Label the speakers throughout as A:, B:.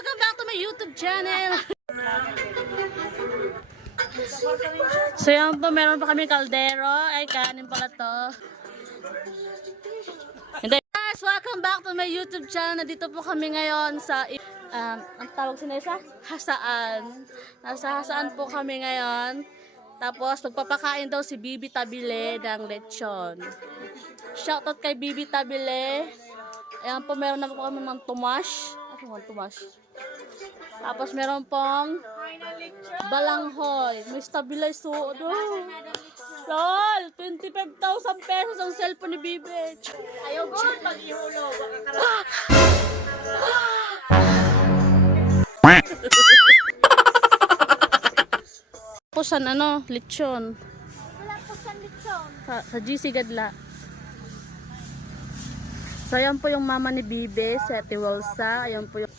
A: welcome back to my YouTube channel. So yan po, meron pa kami kaldero. Ay, kanin pala to. Hindi. Guys, welcome back to my YouTube channel. Nandito po kami ngayon sa, um, ang tawag sa Nesa? Hasaan. Nasa Hasaan po kami ngayon. Tapos, magpapakain daw si Bibi Tabile ng lechon. Shoutout kay Bibi Tabile. Ayan po, meron na po kami ng tumash. Ano ang tumash? Tapos meron pong balanghoy. May stabilize to. Ano? Lol, 25,000 pesos ang cellphone ni Bibi.
B: Ayaw ko, pag ihulog,
A: Tapos ano, lechon.
B: wala po sa lechon.
A: Sa, sa GC Gadla. So, ayan po yung mama ni Bibe, si Ate Welsa. Ayan po yung...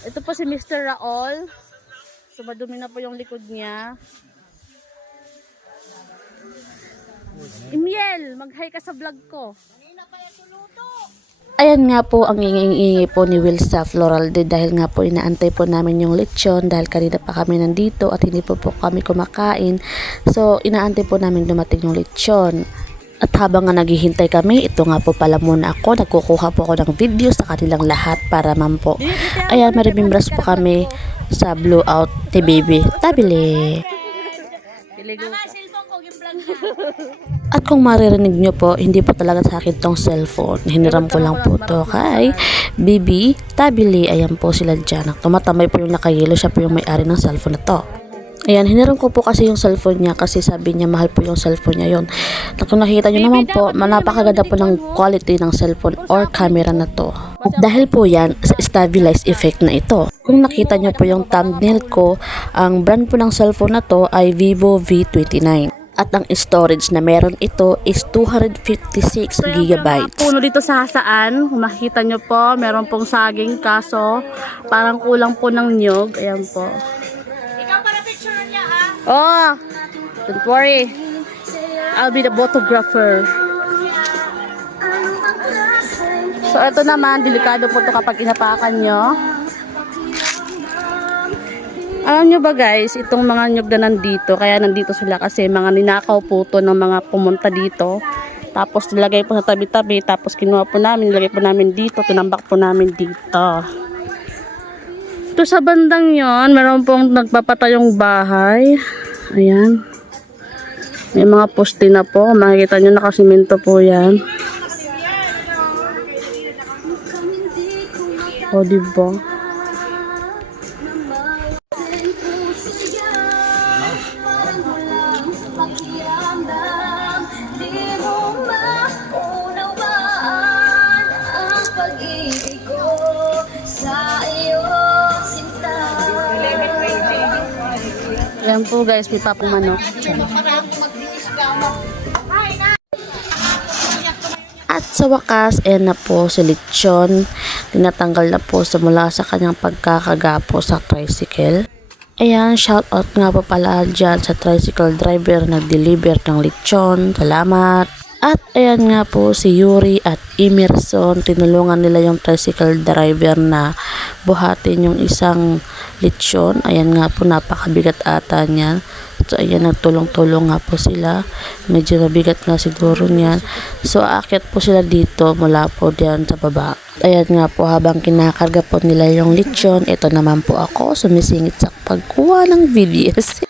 A: Ito po si Mr. Raol. So, madumi na po yung likod niya. Imiel, mag-hi ka sa vlog ko.
C: Ayan nga po ang ingay-ingay po ni Will sa Floral Day dahil nga po inaantay po namin yung lechon dahil kanina pa kami nandito at hindi po po kami kumakain. So inaantay po namin dumating yung lechon. At habang nga naghihintay kami, ito nga po pala muna ako. Nagkukuha po ako ng video sa kanilang lahat para man po. Ayan, may remembers po kami sa Blue Out ni Baby. Tabili! At kung maririnig nyo po, hindi po talaga sa akin tong cellphone. Hiniram ko lang po to kay Bibi Tabili. Ayan po sila dyan. Tumatambay po yung nakayelo. Siya po yung may-ari ng cellphone na to. Ayan, hiniram ko po kasi yung cellphone niya kasi sabi niya mahal po yung cellphone niya yon. Kung nakikita nyo naman po, napakaganda po ng quality ng cellphone or camera na to. At dahil po yan sa stabilize effect na ito. Kung nakita nyo po yung thumbnail ko, ang brand po ng cellphone na to ay Vivo V29 at ang storage na meron ito is 256
A: So, yung mga
C: gigabytes.
A: puno dito sa hasaan, kung makikita nyo po, meron pong saging, kaso parang kulang po ng nyog. Ayan po. Oh, don't worry. I'll be the photographer. So, ito naman, delikado po to kapag inapakan nyo. Alam nyo ba guys, itong mga nyug na nandito, kaya nandito sila kasi mga ninakaw po to ng mga pumunta dito. Tapos nilagay po sa tabi-tabi, tapos kinuha po namin, nilagay po namin dito, tinambak po namin dito. Ito sa bandang yon, meron pong nagpapatayong bahay. Ayan. May mga poste na po. Makikita nyo nakasimento po yan. O, diba? Po guys, may papong manok.
C: At sa wakas, ayan na po si Lechon. Tinatanggal na po sa mula sa kanyang pagkakagapo sa tricycle. Ayan, shout out nga po pala dyan sa tricycle driver na nag-deliver ng lechon. Salamat! At ayan nga po si Yuri at Emerson, tinulungan nila yung tricycle driver na buhatin yung isang lechon. Ayan nga po, napakabigat ata niyan. So ayan, nagtulong-tulong nga po sila. Medyo mabigat nga siguro niyan. So aakyat po sila dito mula po diyan sa baba. Ayan nga po, habang kinakarga po nila yung lechon, ito naman po ako sumisingit sa pagkuha ng videos.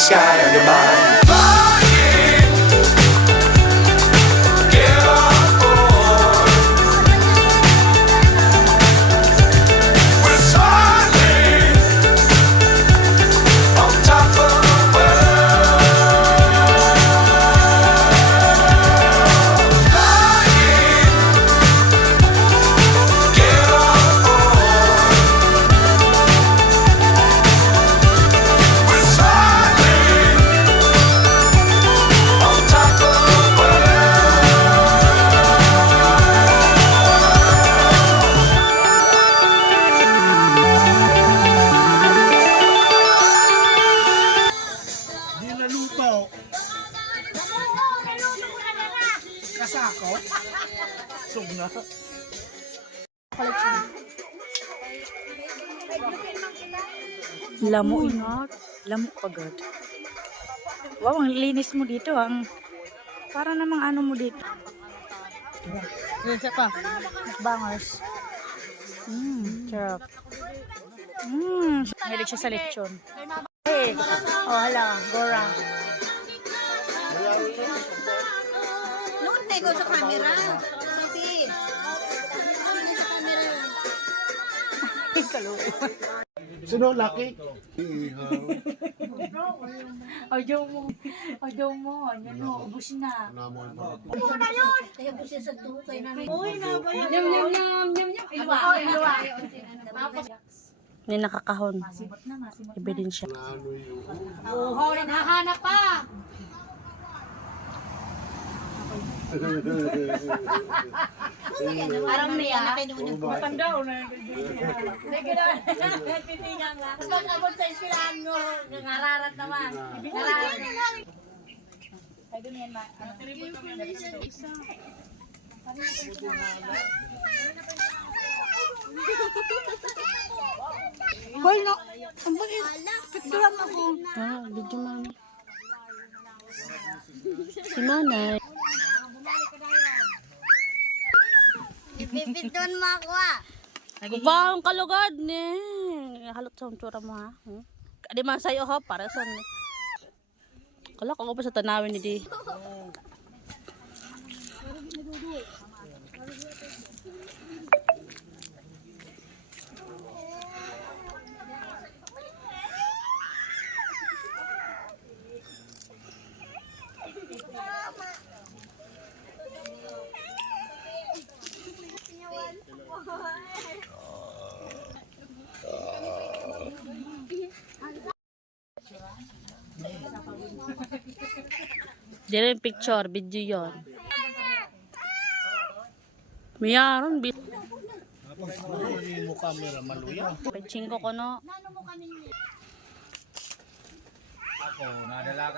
D: The sky on your mind.
E: Sugna.
F: Lamo ingat. Lamo pagod. Wow, ang linis mo dito. Ang para namang ano mo dito.
G: Isa pa.
F: Bangers. Mmm, sarap. Mmm, mahilig siya sa lechon. Hey, oh hala, Gora.
B: Noon ikaw sa camera.
E: Sino laki?
F: Ayaw mo. Ayaw mo. Yan mo, ubus na.
B: Kaya po siya sa tukay namin.
G: Nyam, nyam, nyam, nyam, nyam. Ilwa. Ilwa.
A: Ni nakakahon.
F: Na, na.
A: Ebidensya.
B: Oo, naghahanap pa. Parang niya.
F: Matanda o na.
B: Mas mag-abot sa ispilahan mo. Ngararat naman. Ngararat.
F: Ay, doon yan, ma. Ano? Hoy, no. Ang bakit? Picturean ako.
A: Ah, video man. Si Manay.
B: Ipipidon mo ako ah.
A: Kubahang kalugad ni. Halot sa tsura mo ha. Hmm? Adi man sa'yo ha, para sa ni. Kala ko pa sa tanawin ni di. Di rin picture, video yon. Miyaron, bi.
E: Hindi mo camera maluya.
A: Pechingko ko no.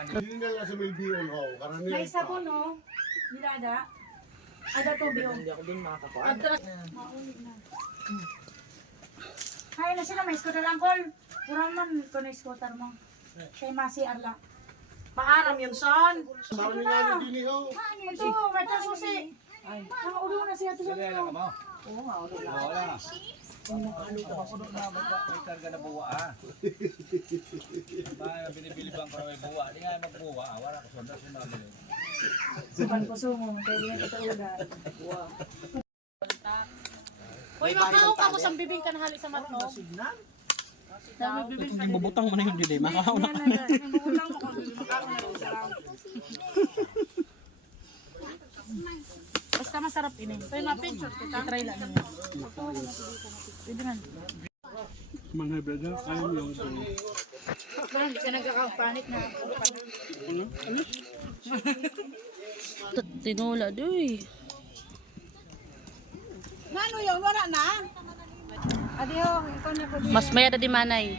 E: Hindi na lang sa Milbion ho. Karamihan
F: May sabon, no? Nilada. Ada tubig. Hindi ako din makakakuha. Kaya na sila, may scooter lang, Col. Pura man ko na scooter mo. Kay Masi Arla.
B: Maaram yun, son.
E: Sabi nga ni Dini ho.
F: Ito, may ito susi. Ang ulo na siya ito sa ito.
H: karga na buwa ah. Ba binibili bang para may buwa? Di nga magbuwa, ah. wala ko sonda sinabi.
F: Saban ko sumo, kaya yan ito ulan.
G: Uy, makaw ka mo sa bibing kanhali sa matno.
E: Bubutang mo na yung dili. Makauna.
F: Basta masarap ini. Pwede na picture kita. Try lang niya. Pwede man.
E: Mga brother, kayo yung
F: Hindi ka nagkakapanik na.
A: Tinula doy.
B: Nano yun? Wala na?
F: Adiyo, ikaw na po.
A: Mas maya di manay.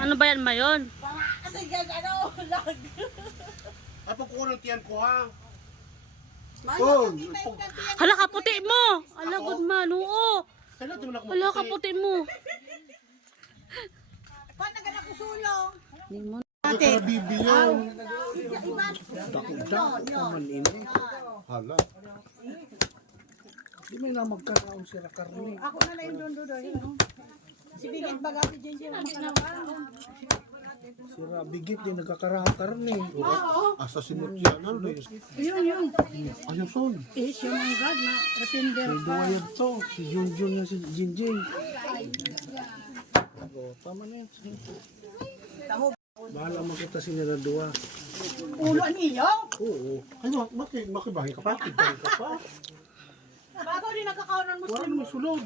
A: Ano ba yan mayon?
B: Kasi yan, ano, lag.
E: Ay, pagkukunan tiyan ko ha. Oh,
A: Hala ka puti mo. Ala good man. Oo.
I: Na
A: Wala ka puti mo.
I: Ate. Bibiyaw. Dako-dako naman ini. Hala. Di may na magkakaon sila karne.
F: Ako na lang yung doon doon. Si Bigit baga si Jinjin ang
I: Sira bigit din nagkakaraang karne. Asa sinot yan. Ano na yun?
F: Yun yun.
I: Ayun son.
F: Eh, siya ng God na retender
I: May duwayad to. Si Junjun yan si Jinjin. Oh, tama na yan. Bahala mo kita si nila duwa.
F: ulo niyo.
I: Oo. Ay, bak- bakit? Makibahay ka pa? Kibahay ka pa?
F: Bago din nagkakaon ng
I: Wala naman sulod.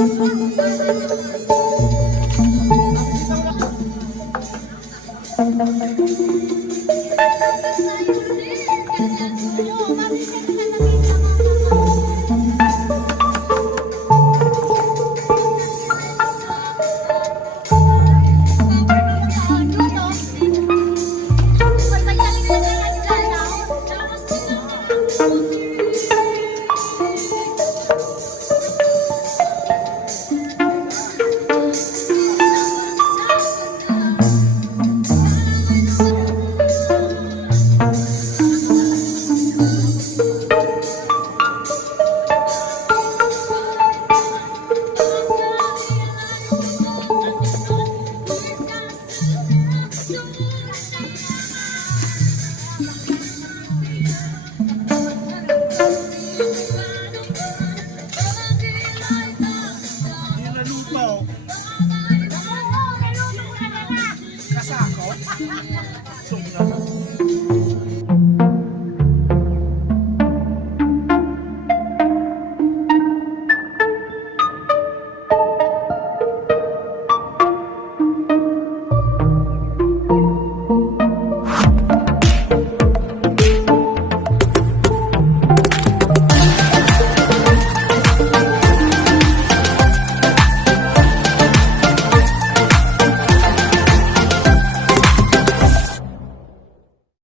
I: Hindi